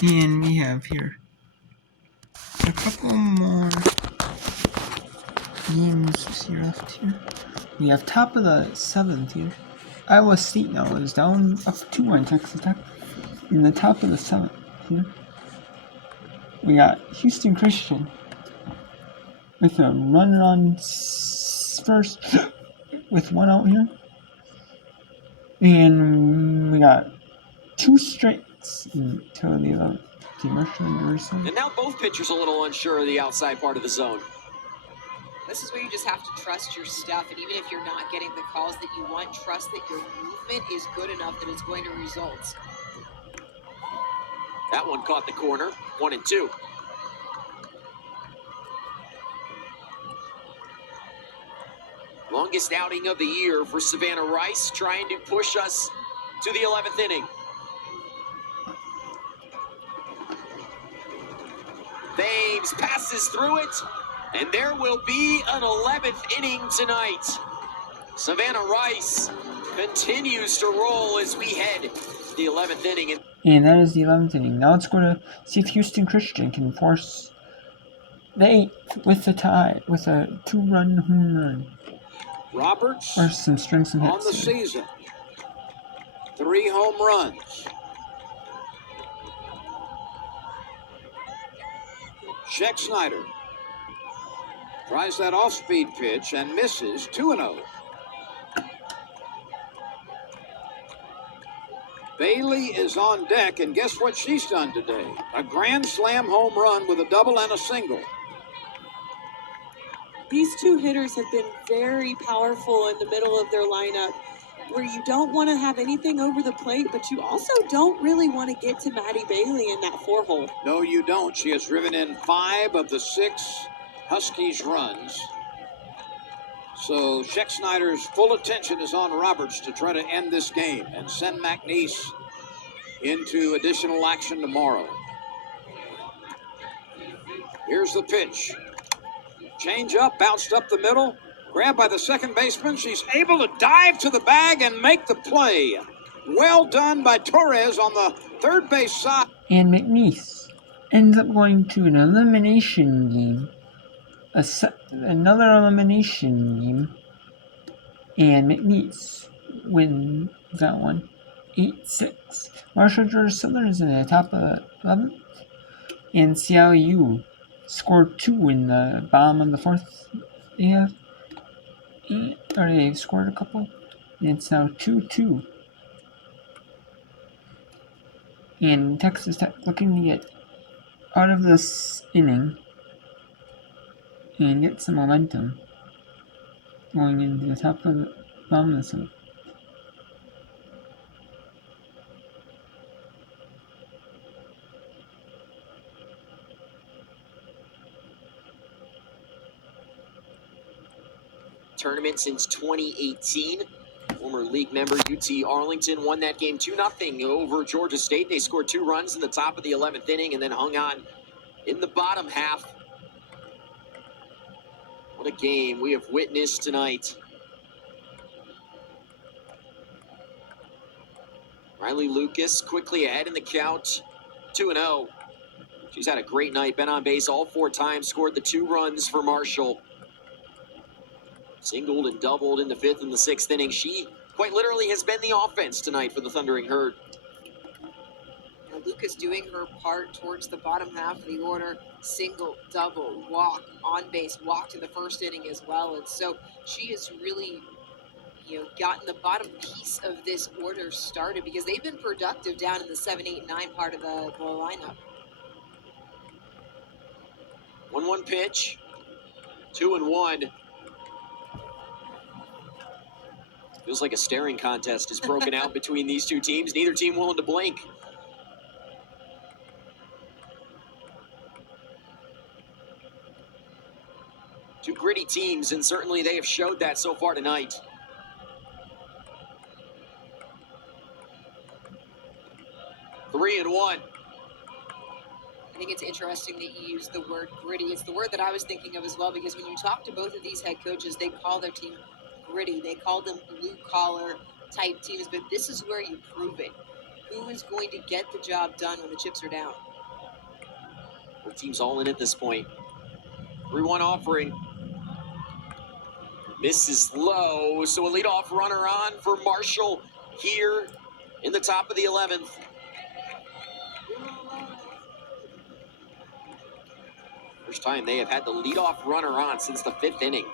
And we have here a couple more games here left here. We have top of the 7th here. Iowa State now is down up 2 on Texas Tech in the top of the 7th here. We got Houston Christian with a runner on first with 1 out here. And we got 2 strikes until the 11th. And now both pitchers a little unsure of the outside part of the zone. This is where you just have to trust your stuff, and even if you're not getting the calls that you want, trust that your movement is good enough that it's going to result. That one caught the corner, 1-2. Longest outing of the year for Savannah Rice, trying to push us to the 11th inning. Thames passes through it, and there will be an 11th inning tonight. Savannah Rice continues to roll as we head to the 11th inning. And that is the 11th inning. Now let's go to see if Houston Christian can force the 8th with the tie, with a 2-run home run. Roberts or some strings and hits on the season. 3 home runs. Sheck Snyder tries that off-speed pitch and misses. 2-0. Bailey is on deck, and guess what she's done today? A grand slam home run with a double and a single. These two hitters have been very powerful in the middle of their lineup, where you don't want to have anything over the plate, but you also don't really want to get to Maddie Bailey in that 4-hole. No, you don't. She has driven in 5 of the 6 Huskies runs. So Sheck Snyder's full attention is on Roberts to try to end this game and send McNeese into additional action tomorrow. Here's the pitch. Change up, bounced up the middle, grabbed by the second baseman. She's able to dive to the bag and make the play. Well done by Torres on the third base side. And McNeese ends up going to an elimination game. Another elimination game. And McNeese wins that one 8-6. Marshall Georgia Southern is in the top of the 11th. And CLU scored 2 in the bottom of the 4th. They've scored a couple. And it's now 2-2. And Texas Tech looking to get out of this inning and get some momentum going into the top of the bottom of the 7th. Tournament since 2018. Former league member UT Arlington won that game 2-0 over Georgia State. They scored 2 runs in the top of the 11th inning and then hung on in the bottom half. What a game we have witnessed tonight. Riley Lucas quickly ahead in the count, 2-0. She's had a great night, been on base all 4 times, scored the 2 runs for Marshall. Singled and doubled in the 5th and the 6th inning. She quite literally has been the offense tonight for the Thundering Herd. Now, Lucas doing her part towards the bottom half of the order. Single, double, walk, on base, walk to the 1st inning as well. And so she has really, gotten the bottom piece of this order started because they've been productive down in the 7, 8, 9 part of the lineup. 1-1 pitch, 2-1. Feels like a staring contest is broken out between these two teams. Neither team willing to blink. Two gritty teams, and certainly they have showed that so far tonight. Three and one. I think it's interesting that you use the word gritty. It's the word that I was thinking of as well, because when you talk to both of these head coaches, they call their team gritty. They call them blue-collar type teams, but this is where you prove it. who is going to get the job done when the chips are down. The team's all in at this point. 3-1 offering. Misses low, so a leadoff runner on for Marshall here in the top of the 11th. First time they have had the leadoff runner on since the 5th inning.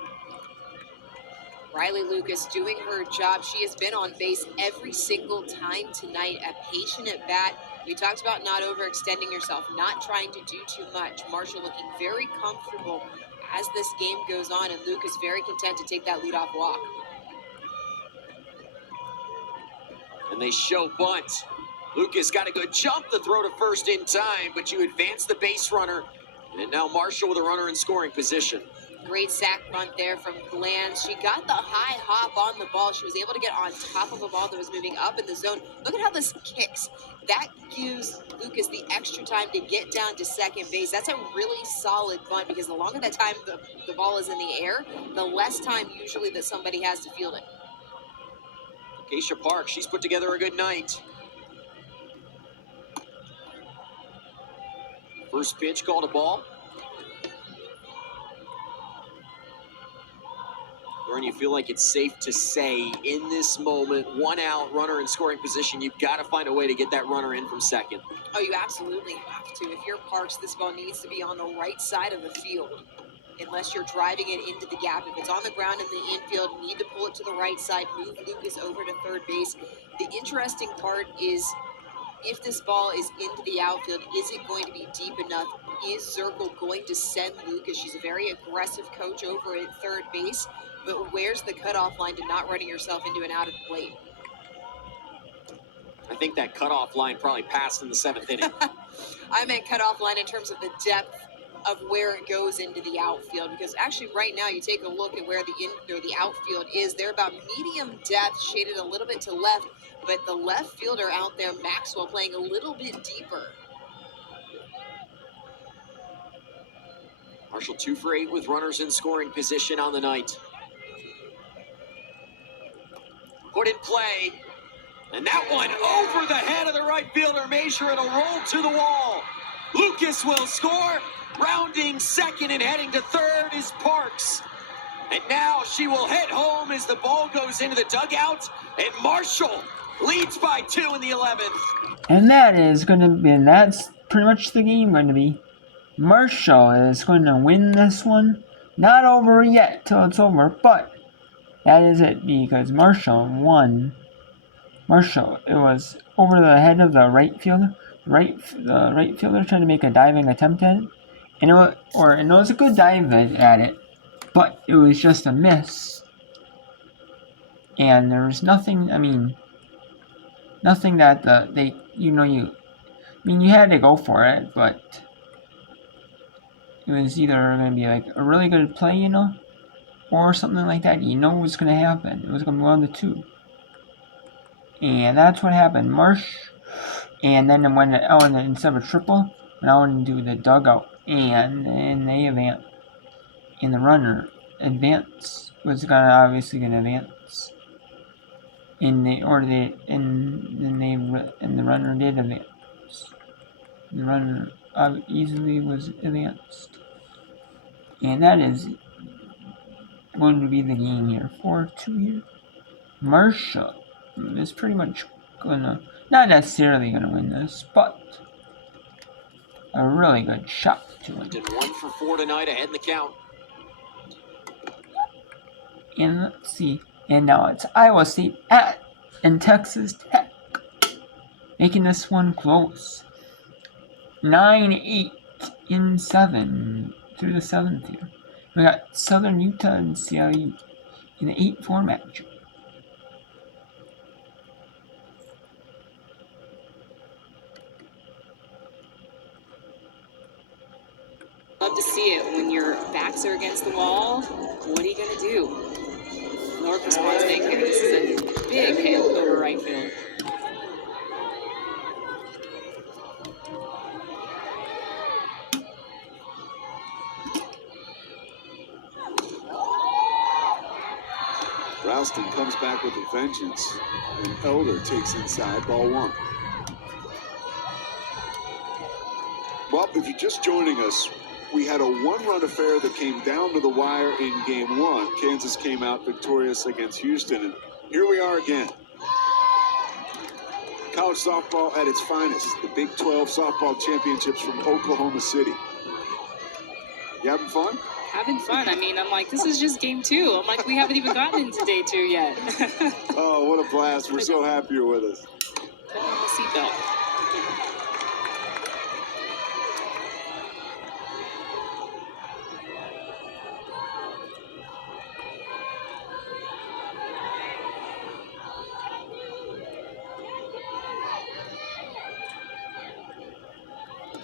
Riley Lucas doing her job. She has been on base every single time tonight. A patient at bat. We talked about not overextending yourself, not trying to do too much. Marshall looking very comfortable as this game goes on, and Lucas very content to take that leadoff walk. And they show bunt. Lucas got a good jump to throw to first in time, but you advance the base runner. And now Marshall with a runner in scoring position. Great sack bunt there from Glanz. She got the high hop on the ball. She was able to get on top of a ball that was moving up in the zone. Look at how this kicks. That gives Lucas the extra time to get down to second base. That's a really solid bunt because the longer that time the ball is in the air, the less time usually that somebody has to field it. Acacia Park, she's put together a good night. First pitch called a ball. Lauren, you feel like it's safe to say in this moment, 1 out, runner in scoring position, you've got to find a way to get that runner in from second. Oh, you absolutely have to. If you're Parks, this ball needs to be on the right side of the field. Unless you're driving it into the gap. If it's on the ground in the infield, you need to pull it to the right side, move Lucas over to third base. The interesting part is if this ball is into the outfield, is it going to be deep enough? Is Zirkle going to send Lucas? She's a very aggressive coach over at third base, but where's the cutoff line to not running yourself into an out at the plate? I think that cutoff line probably passed in the 7th inning. I meant cutoff line in terms of the depth of where it goes into the outfield, because actually right now you take a look at where the outfield is. They're about medium depth, shaded a little bit to left, but the left fielder out there, Maxwell, playing a little bit deeper. Marshall 2 for 8 with runners in scoring position on the night. Put in play, and that one over the head of the right fielder. Major, it'll roll to the wall. Lucas will score. Rounding second and heading to third is Parks. And now she will head home as the ball goes into the dugout, and Marshall leads by 2 in the 11th. And that's pretty much the game going to be. Marshall is going to win this one. Not over yet till it's over, but that is it because Marshall won. Marshall, it was over the head of the right fielder. The right fielder tried to make a diving attempt at it. And it was a good dive at it, but it was just a miss. And there was nothing, nothing that you had to go for it, but it was either going to be like a really good play, or something like that. Was going to happen. It was going to be one of the two. And that's what happened. And then instead of a triple, went out and do the dugout. And they advanced. And the runner was obviously going to advance. And the runner did advance. The runner easily was advanced. And that is going to be the game here. 4-2 here. Marshall is pretty much not necessarily gonna win this, but a really good shot to win. Did 1 for 4 tonight, ahead in the count. And let's see. And now it's Iowa State and Texas Tech, making this one close. 9-8 in 7 through the 7th here. We got Southern Utah and CIU in the 8-4 matchup. Love to see it when your backs are against the wall. What are you going to do? North responds big here. This is a big hit over right field. Ralston comes back with a vengeance, and Elder takes inside ball 1. Well, if you're just joining us, we had a one-run affair that came down to the wire in Game 1. Kansas came out victorious against Houston, and here we are again. College softball at its finest, the Big 12 softball championships from Oklahoma City. You having fun? Having fun. I mean, I'm like, this is just game 2. I'm like, we haven't even gotten into day 2 yet. Oh, what a blast. We're so happy you're with us. Put on the seatbelt.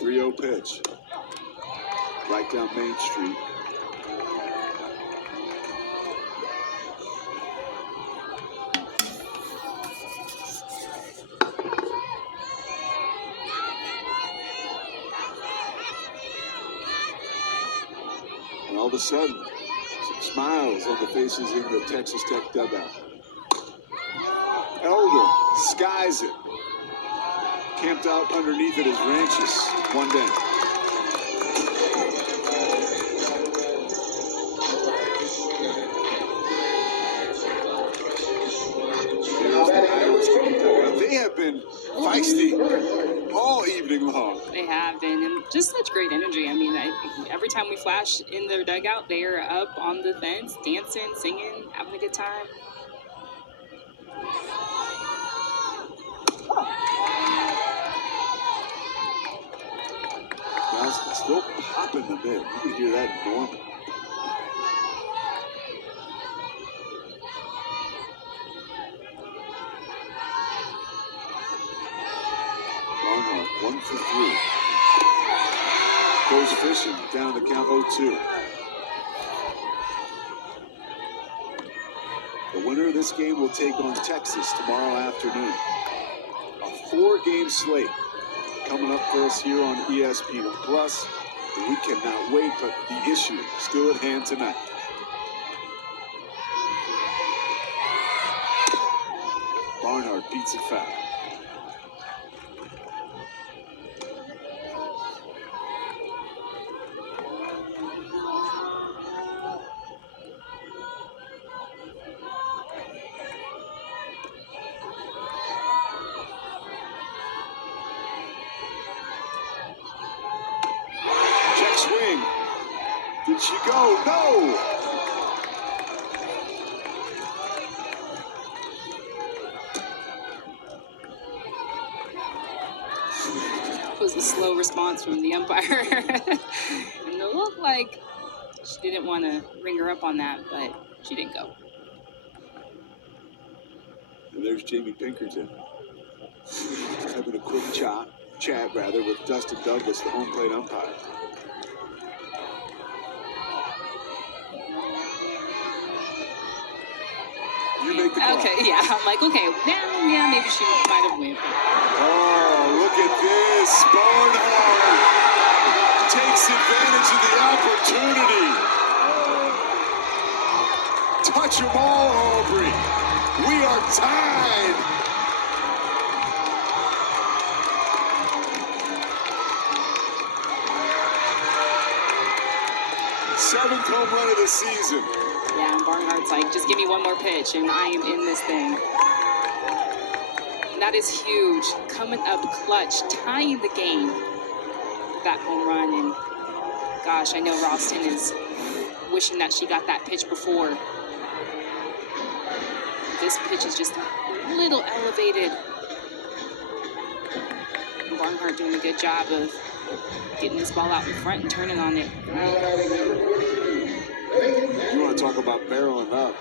3-0 pitch. Right down Main Street. And all of a sudden, some smiles on the faces in the Texas Tech dugout. Elder skies it. Camped out underneath it as ranches. One down. They have been feisty all evening long. They have been, and just such great energy. I mean, every time we flash in their dugout, they are up on the fence, dancing, singing, having a good time. Guys, still popping them in. You can hear that in Norman. Barnhart, 1 for 3. Goes fishing, down the count 0-2. The winner of this game will take on Texas tomorrow afternoon. A 4-game slate coming up for us here on ESPN Plus. We cannot wait, but the issue still at hand tonight. Barnhart beats it foul. Check swing. Did she go? No! It was a slow response from the umpire. And it looked like she didn't want to ring her up on that, but she didn't go. And there's Jamie Pinkerton having a quick chat with Dustin Douglas, the home plate umpire. You make the call. Okay, yeah. I'm like, okay, now, yeah, maybe she might have went. Oh, look at this. Barnhart takes advantage of the opportunity. Touch them all, Aubrey. We are tied. Seventh home run of the season. Yeah, and Barnhart's like, just give me one more pitch, and I am in this thing. And that is huge. Coming up clutch, tying the game with that home run. And gosh, I know Ralston is wishing that she got that pitch before. This pitch is just a little elevated. And Barnhart doing a good job of getting this ball out in front and turning on it. You want to talk about barreling up.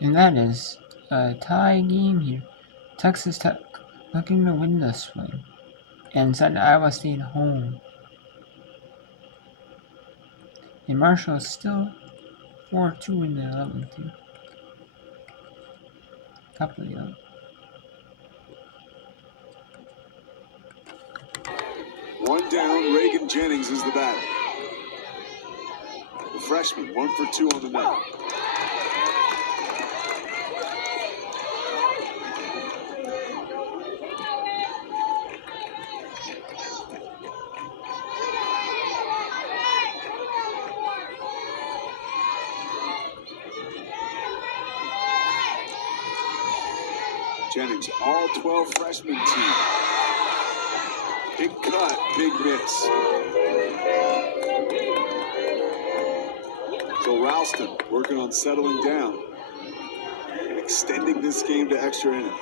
And that is a tie game here. Texas Tech looking to win this one and send Iowa State home. And Marshall is still 4-2 in the 11th here. Top of the 11th. One down, Reagan Jennings is the batter. The freshman, 1 for 2 on the night. Jennings, all 12 freshman team. Big cut, big miss. So Ralston working on settling down and extending this game to extra innings.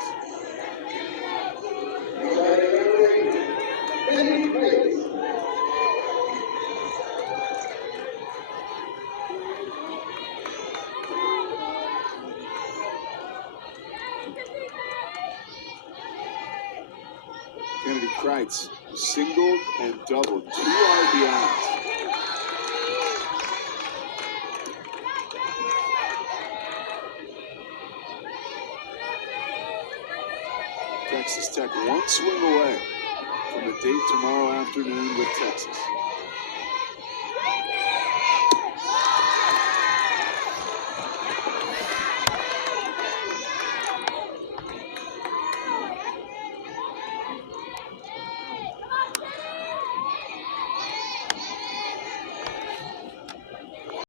Kennedy Kreitz singled and doubled, 2 RBIs. Texas Tech 1 swing away from a date tomorrow afternoon with Texas.